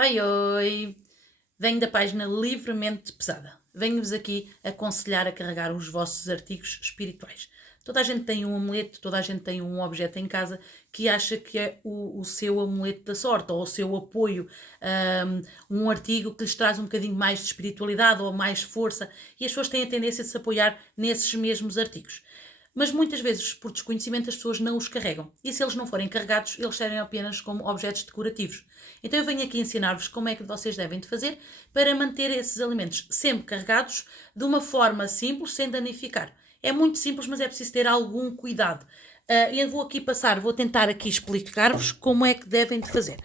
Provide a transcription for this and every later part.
Oi, oi! Venho da página Livremente Pesada. Venho-vos aqui aconselhar a carregar os vossos artigos espirituais. Toda a gente tem um amuleto, toda a gente tem um objeto em casa que acha que é o seu amuleto da sorte ou o seu apoio, um artigo que lhes traz um bocadinho mais de espiritualidade ou mais força, e as pessoas têm a tendência de se apoiar nesses mesmos artigos. Mas muitas vezes, por desconhecimento, as pessoas não os carregam. E se eles não forem carregados, eles servem apenas como objetos decorativos. Então eu venho aqui ensinar-vos como é que vocês devem de fazer para manter esses elementos sempre carregados de uma forma simples, sem danificar. É muito simples, mas é preciso ter algum cuidado. Eu vou tentar aqui explicar-vos como é que devem de fazer.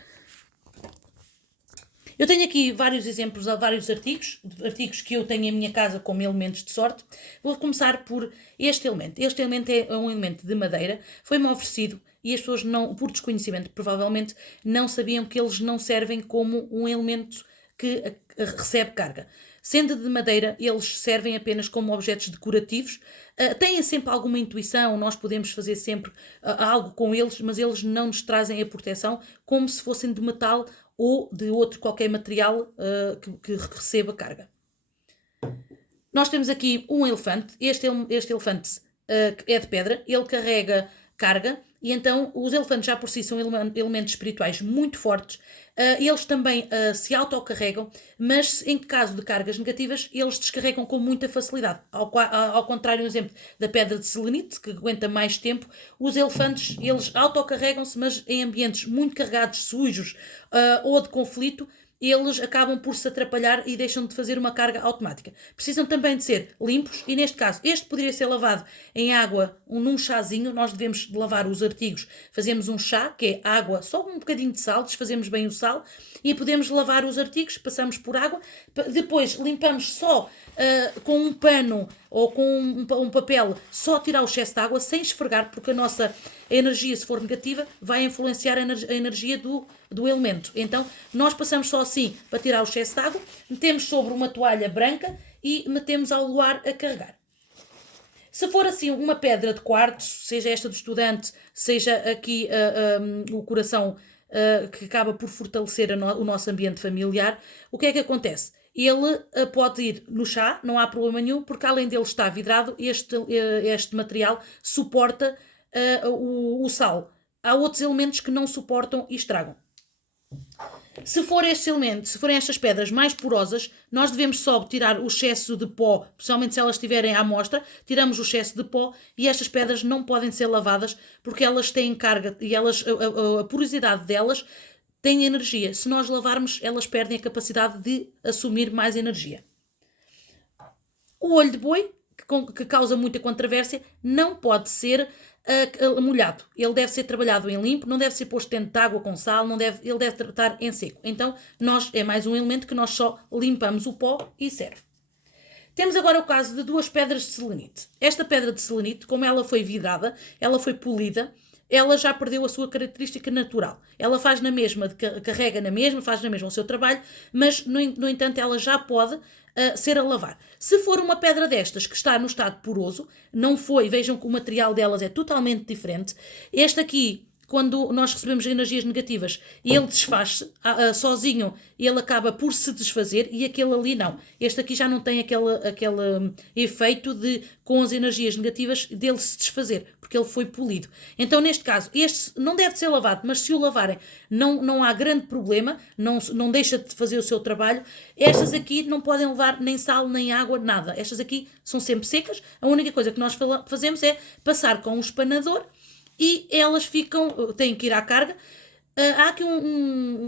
Eu tenho aqui vários exemplos, vários artigos que eu tenho em minha casa como elementos de sorte. Vou começar por este elemento. Este elemento é um elemento de madeira, foi-me oferecido e as pessoas, não, por desconhecimento, provavelmente não sabiam que eles não servem como um elemento que recebe carga. Sendo de madeira, eles servem apenas como objetos decorativos. Têm sempre alguma intuição, nós podemos fazer sempre algo com eles, mas eles não nos trazem a proteção como se fossem de metal ou de outro qualquer material que receba carga. Nós temos aqui um elefante. Este elefante é de pedra, ele carrega carga e então os elefantes já por si são elementos espirituais muito fortes. Eles também se autocarregam, mas em caso de cargas negativas, eles descarregam com muita facilidade. Ao contrário, um exemplo da pedra de selenite, que aguenta mais tempo, os elefantes, eles autocarregam-se, mas em ambientes muito carregados, sujos ou de conflito, eles acabam por se atrapalhar e deixam de fazer uma carga automática. Precisam também de ser limpos e, neste caso, este poderia ser lavado em água, num chazinho. Nós devemos lavar os artigos. Fazemos um chá, que é água, só um bocadinho de sal, desfazemos bem o sal e podemos lavar os artigos, passamos por água, depois limpamos só com um pano ou com um papel, só tirar o excesso de água sem esfregar, porque a nossa energia, se for negativa, vai influenciar a energia do elemento. Então, nós passamos só assim para tirar o excesso de água, metemos sobre uma toalha branca e metemos ao luar a carregar. Se for assim uma pedra de quartzo, seja esta do estudante, seja aqui o coração que acaba por fortalecer o nosso ambiente familiar, o que é que acontece? Ele pode ir no chá, não há problema nenhum, porque além dele estar vidrado, este material suporta o sal. Há outros elementos que não suportam e estragam. Se for este elemento, se forem estas pedras mais porosas, nós devemos só tirar o excesso de pó, principalmente se elas estiverem à mostra, tiramos o excesso de pó e estas pedras não podem ser lavadas porque elas têm carga e a porosidade delas tem energia. Se nós lavarmos, elas perdem a capacidade de assumir mais energia. O olho de boi, que causa muita controvérsia, não pode ser molhado. Ele deve ser trabalhado em limpo, não deve ser posto dentro de água com sal, ele deve estar em seco. Então, é mais um elemento que nós só limpamos o pó e serve. Temos agora o caso de duas pedras de selenite. Esta pedra de selenite, como ela foi vidrada, ela foi polida, ela já perdeu a sua característica natural. Ela faz na mesma, carrega na mesma, faz na mesma o seu trabalho, mas, no entanto, ela já pode ser a lavar. Se for uma pedra destas que está no estado poroso, não foi, vejam que o material delas é totalmente diferente. Este aqui, quando nós recebemos energias negativas, ele desfaz-se sozinho, ele acaba por se desfazer e aquele ali não. Este aqui já não tem aquele efeito de, com as energias negativas, dele se desfazer, porque ele foi polido. Então, neste caso, este não deve ser lavado, mas se o lavarem, não há grande problema, não deixa de fazer o seu trabalho. Estas aqui não podem levar nem sal, nem água, nada. Estas aqui são sempre secas. A única coisa que nós fazemos é passar com um espanador e elas têm que ir à carga. Há aqui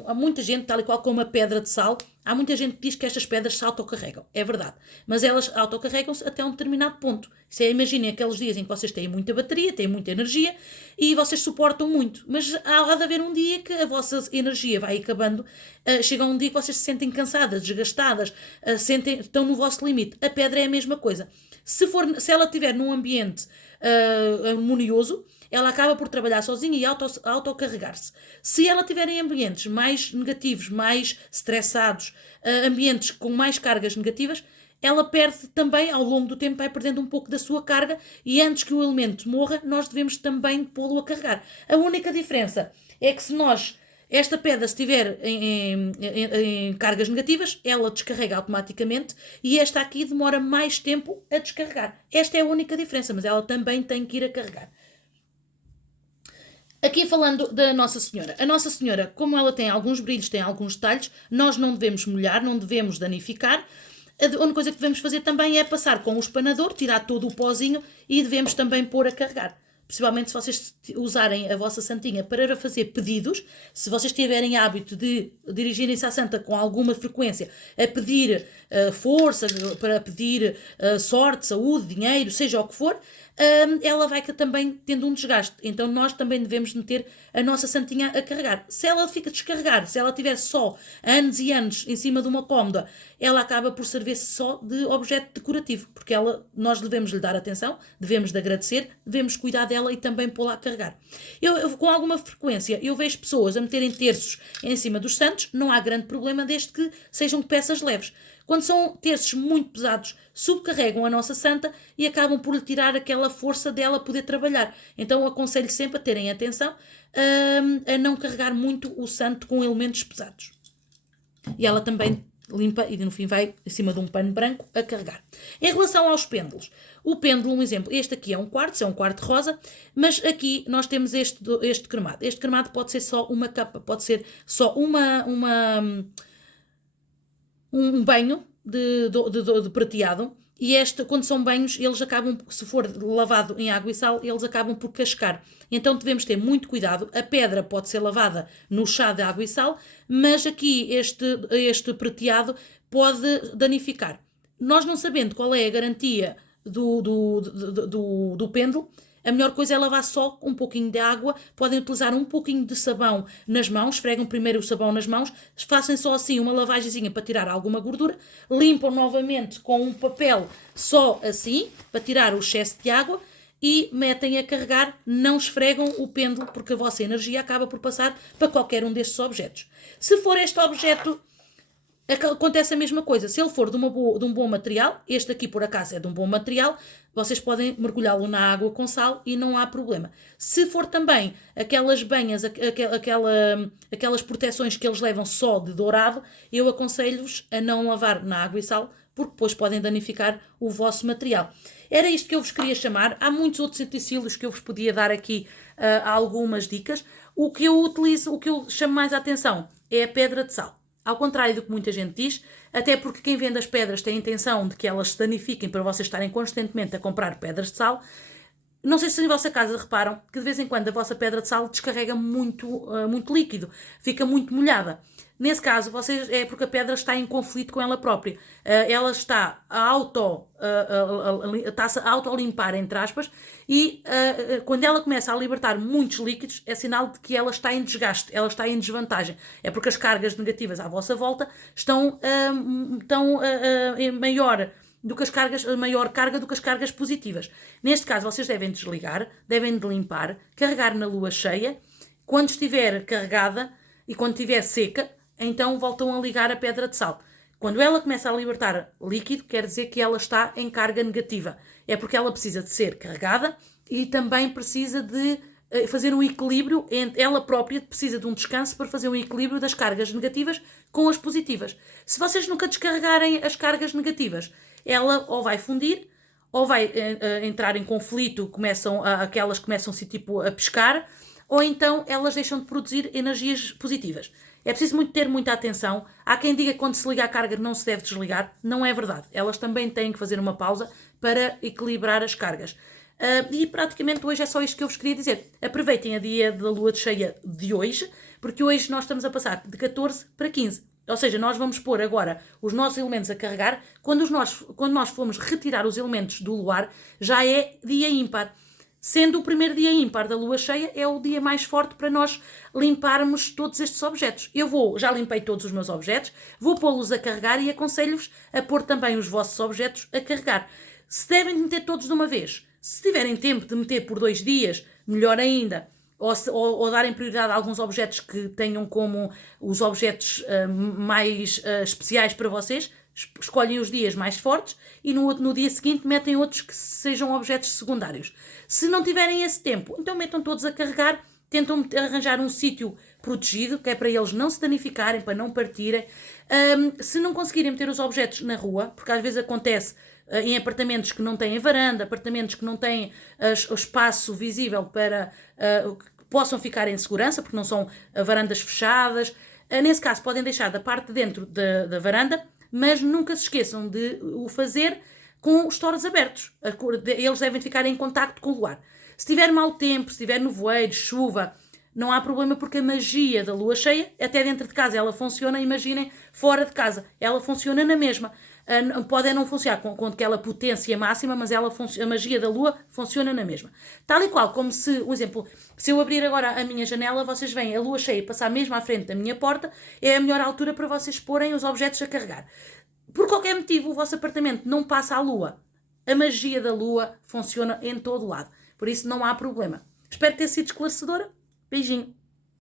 há muita gente, tal e qual como a pedra de sal, há muita gente que diz que estas pedras se autocarregam. É verdade. Mas elas autocarregam-se até um determinado ponto. Imaginem aqueles dias em que vocês têm muita bateria, têm muita energia e vocês suportam muito. Mas há de haver um dia que a vossa energia vai acabando. Chega um dia que vocês se sentem cansadas, desgastadas, estão no vosso limite. A pedra é a mesma coisa. Se ela estiver num ambiente harmonioso, ela acaba por trabalhar sozinha e autocarregar-se. Se ela estiver em ambientes mais negativos, mais estressados, ambientes com mais cargas negativas, ela perde também, ao longo do tempo, vai perdendo um pouco da sua carga e antes que o elemento morra, nós devemos também pô-lo a carregar. A única diferença é que se nós Esta pedra, se estiver em cargas negativas, ela descarrega automaticamente e esta aqui demora mais tempo a descarregar. Esta é a única diferença, mas ela também tem que ir a carregar. Aqui falando da Nossa Senhora. A Nossa Senhora, como ela tem alguns brilhos, tem alguns detalhes, nós não devemos molhar, não devemos danificar. A única coisa que devemos fazer também é passar com o espanador, tirar todo o pozinho e devemos também pôr a carregar. Principalmente se vocês usarem a vossa santinha para fazer pedidos, se vocês tiverem hábito de dirigirem-se à santa com alguma frequência, a pedir força, para pedir sorte, saúde, dinheiro, seja o que for, ela vai também tendo um desgaste. Então nós também devemos meter a nossa santinha a carregar. Se ela fica a descarregar, se ela tiver só anos e anos em cima de uma cômoda, ela acaba por servir-se só de objeto decorativo, porque nós devemos lhe dar atenção, devemos de agradecer, devemos cuidar dela e também pô-la a carregar. Eu, com alguma frequência, eu vejo pessoas a meterem terços em cima dos santos, não há grande problema desde que sejam peças leves. Quando são terços muito pesados, subcarregam a nossa santa e acabam por lhe tirar aquela força dela poder trabalhar. Então aconselho sempre a terem atenção a não carregar muito o santo com elementos pesados. E ela também limpa e no fim vai em cima de um pano branco a carregar. Em relação aos pêndulos, o pêndulo, um exemplo, este aqui é um quarto rosa, mas aqui nós temos este cremado. Este cremado pode ser só uma capa, pode ser só um banho de prateado, e quando são banhos, eles acabam, se for lavado em água e sal, eles acabam por cascar. Então devemos ter muito cuidado. A pedra pode ser lavada no chá de água e sal, mas aqui este prateado pode danificar. Nós não sabendo qual é a garantia do pêndulo, a melhor coisa é lavar só um pouquinho de água. Podem utilizar um pouquinho de sabão nas mãos, esfregam primeiro o sabão nas mãos, façam só assim uma lavagemzinha para tirar alguma gordura, limpam novamente com um papel só assim, para tirar o excesso de água, e metem a carregar, não esfregam o pêndulo, porque a vossa energia acaba por passar para qualquer um destes objetos. Se for este objeto, acontece a mesma coisa. Se ele for de um bom material, este aqui por acaso é de um bom material, vocês podem mergulhá-lo na água com sal e não há problema. Se for também aquelas banhas, aquelas proteções que eles levam só de dourado, eu aconselho-vos a não lavar na água e sal, porque depois podem danificar o vosso material. Era isto que eu vos queria chamar. Há muitos outros utensílios que eu vos podia dar aqui algumas dicas. O que eu utilizo, o que eu chamo mais a atenção é a pedra de sal. Ao contrário do que muita gente diz, até porque quem vende as pedras tem a intenção de que elas se danifiquem para vocês estarem constantemente a comprar pedras de sal. Não sei se em vossa casa reparam que de vez em quando a vossa pedra de sal descarrega muito líquido, fica muito molhada. Nesse caso, é porque a pedra está em conflito com ela própria. Ela está está-se a auto-limpar, entre aspas, e quando ela começa a libertar muitos líquidos, é sinal de que ela está em desgaste, ela está em desvantagem. É porque as cargas negativas à vossa volta estão em maior carga do que as cargas positivas. Neste caso, vocês devem desligar, devem de limpar, carregar na lua cheia. Quando estiver carregada e quando estiver seca, então voltam a ligar a pedra de sal. Quando ela começa a libertar líquido, quer dizer que ela está em carga negativa. É porque ela precisa de ser carregada e também precisa de fazer um equilíbrio, ela própria precisa de um descanso para fazer um equilíbrio das cargas negativas com as positivas. Se vocês nunca descarregarem as cargas negativas, ela ou vai fundir, ou vai entrar em conflito, aquelas começam-se tipo a pescar, ou então elas deixam de produzir energias positivas. É preciso ter muita atenção. Há quem diga que quando se liga a carga não se deve desligar. Não é verdade. Elas também têm que fazer uma pausa para equilibrar as cargas. E praticamente hoje é só isto que eu vos queria dizer. Aproveitem a dia da lua cheia de hoje, porque hoje nós estamos a passar de 14 para 15. Ou seja, nós vamos pôr agora os nossos elementos a carregar. Quando nós formos retirar os elementos do luar, já é dia ímpar. Sendo o primeiro dia ímpar da lua cheia, é o dia mais forte para nós limparmos todos estes objetos. Já limpei todos os meus objetos, vou pô-los a carregar e aconselho-vos a pôr também os vossos objetos a carregar. Se devem meter todos de uma vez, se tiverem tempo de meter por 2 dias, melhor ainda. Ou darem prioridade a alguns objetos que tenham como os objetos mais especiais para vocês, escolhem os dias mais fortes e no dia seguinte metem outros que sejam objetos secundários. Se não tiverem esse tempo, então metam todos a carregar tentam arranjar um sítio protegido, que é para eles não se danificarem, para não partirem. Se não conseguirem meter os objetos na rua, porque às vezes acontece em apartamentos que não têm varanda, apartamentos que não têm o espaço visível para que possam ficar em segurança, porque não são varandas fechadas. Nesse caso, podem deixar da parte de dentro da varanda, mas nunca se esqueçam de o fazer com os torres abertos. Eles devem ficar em contacto com o luar. Se tiver mau tempo, se tiver nevoeiro, chuva, não há problema, porque a magia da lua cheia, até dentro de casa ela funciona, imaginem, fora de casa, ela funciona na mesma. Pode não funcionar com aquela potência máxima, mas a magia da lua funciona na mesma. Tal e qual, como se, um exemplo, se eu abrir agora a minha janela, vocês veem a lua cheia passar mesmo à frente da minha porta, é a melhor altura para vocês porem os objetos a carregar. Por qualquer motivo, o vosso apartamento não passa à lua. A magia da lua funciona em todo lado. Por isso não há problema. Espero ter sido esclarecedora. Beijinho.